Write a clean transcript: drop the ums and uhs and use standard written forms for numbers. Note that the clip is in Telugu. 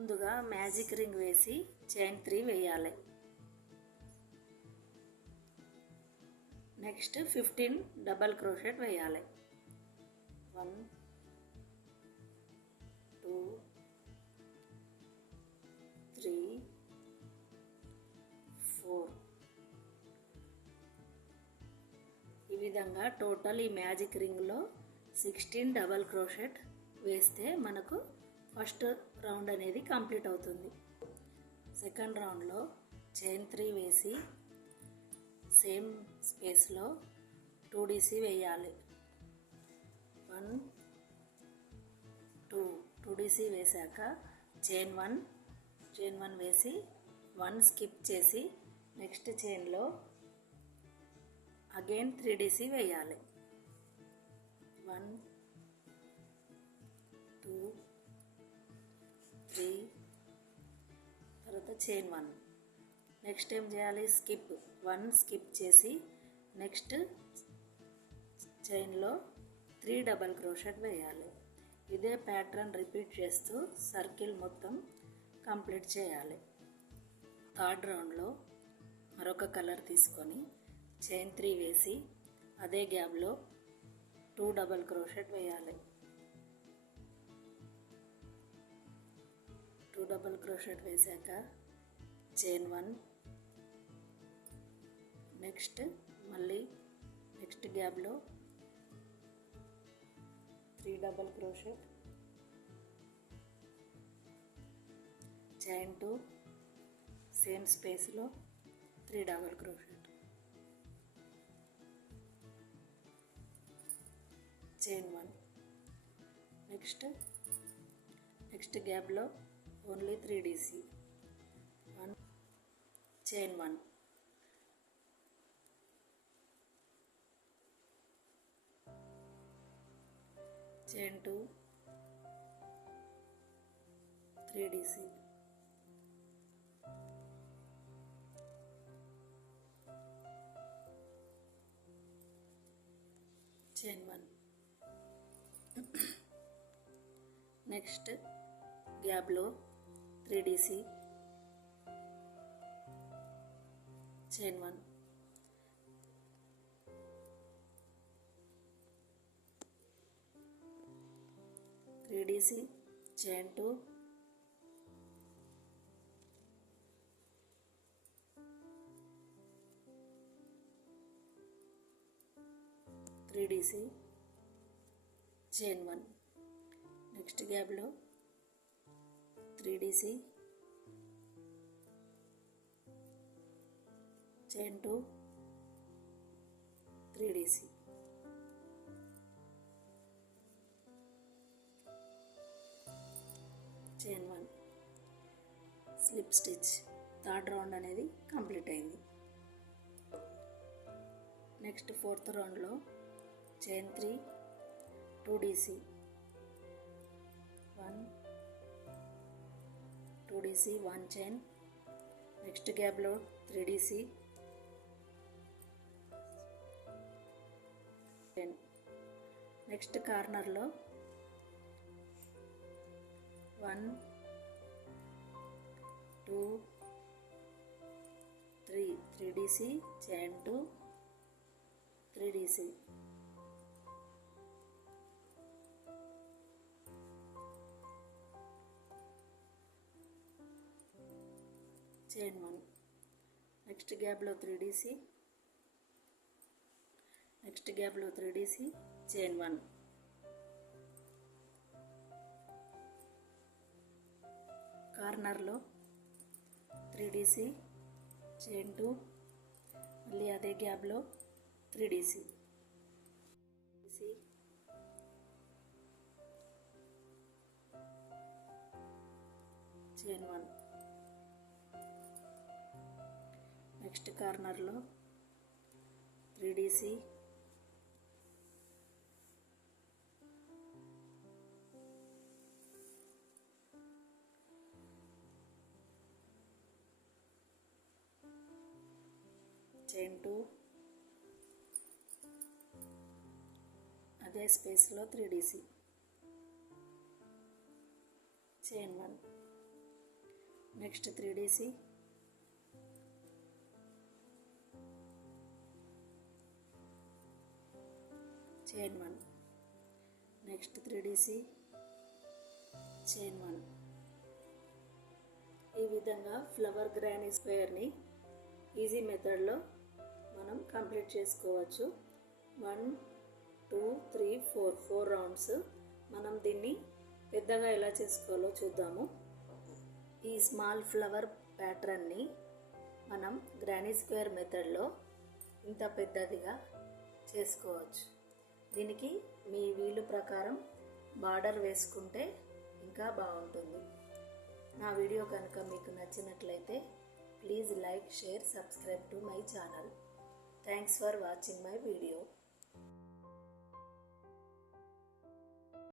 ముందుగా మ్యాజిక్ రింగ్ వేసి చైన్ 3 వేయాలి. నెక్స్ట్ 15 డబల్ క్రోషెట్ వేయాలి. 1 2 3 4 ఈ విధంగా టోటల్ ఈ మ్యాజిక్ రింగ్లో 16 డబల్ క్రోషెట్ వేస్తే మనకు ఫస్ట్ రౌండ్ అనేది కంప్లీట్ అవుతుంది. సెకండ్ రౌండ్లో చైన్ 3 వేసి సేమ్ స్పేస్లో 2DC వేయాలి. 1 2 2DC వేసాక చైన్ 1 వేసి 1 స్కిప్ చేసి నెక్స్ట్ చైన్లో అగైన్ 3DC వేయాలి. 1 2 3 తర్వాత చైన్ 1. నెక్స్ట్ ఏం చేయాలి? స్కిప్ 1 స్కిప్ చేసి నెక్స్ట్ చైన్లో 3 డబల్ క్రోషెట్ వేయాలి. ఇదే ప్యాటర్న్ రిపీట్ చేస్తూ సర్కిల్ మొత్తం కంప్లీట్ చేయాలి. థర్డ్ రౌండ్లో మరొక కలర్ తీసుకొని చైన్ 3 వేసి అదే గ్యాప్లో 2 డబల్ క్రోషెట్ వేయాలి. 2 డబల్ క్రోషెట్ వేసాక చైన్ 1 నెక్స్ట్ మళ్ళీ నెక్స్ట్ గ్యాప్లో 3 డబల్ క్రోషెట్, చైన్ 2 సేమ్ స్పేస్లో 3 డబల్ క్రోషెట్, చైన్ 1 నెక్స్ట్ గ్యాప్లో only 3DC, 1 chain 1 chain 2 3DC, chain 1 next గ్యాప్లో 3DC, chain 1 3DC, chain 2 3DC, chain 1 next గ్యాప్లో 3DC, chain 2 3DC, chain 1 slip stitch. Third round అనేది కంప్లీట్ అయింది. నెక్స్ట్ ఫోర్త్ రౌండ్లో chain 3 2DC, 1 2DC 1 chain next గ్యాప్లో 3DC, నెక్స్ట్ కార్నర్లో 1 2 3 3DC, chain 2 3DC, chain 1 next గ్యాప్లో 3DC, నెక్స్ట్ గ్యాప్లో 3DC, చైన్ 1 కార్నర్లో 3DC, చైన్ 2 మళ్ళీ అదే గ్యాప్లో 3DC, చైన్ 1 నెక్స్ట్ కార్నర్లో 3DC, చైన్ 2 అదే స్పేస్లో 3DC, chain 1 next 3DC, chain 1, next 3DC, chain 1. ఈ విధంగా ఫ్లవర్ గ్రానీ స్క్వేర్ని ఈజీ మెథడ్లో మనం కంప్లీట్ చేసుకోవచ్చు. 1 2 3 4 రౌండ్స్. మనం దీన్ని పెద్దగా ఎలా చేసుకోవాలో చూద్దాము. ఈ స్మాల్ ఫ్లవర్ ప్యాటర్న్ని మనం గ్రానీ స్క్వేర్ మెథడ్లో ఇంత పెద్దదిగా చేసుకోవచ్చు. దీనికి మీ వీలు ప్రకారం బార్డర్ వేసుకుంటే ఇంకా బాగుంటుంది. నా వీడియో కనుక మీకు నచ్చినట్లయితే please like, share, subscribe to my channel. Thanks for watching my video.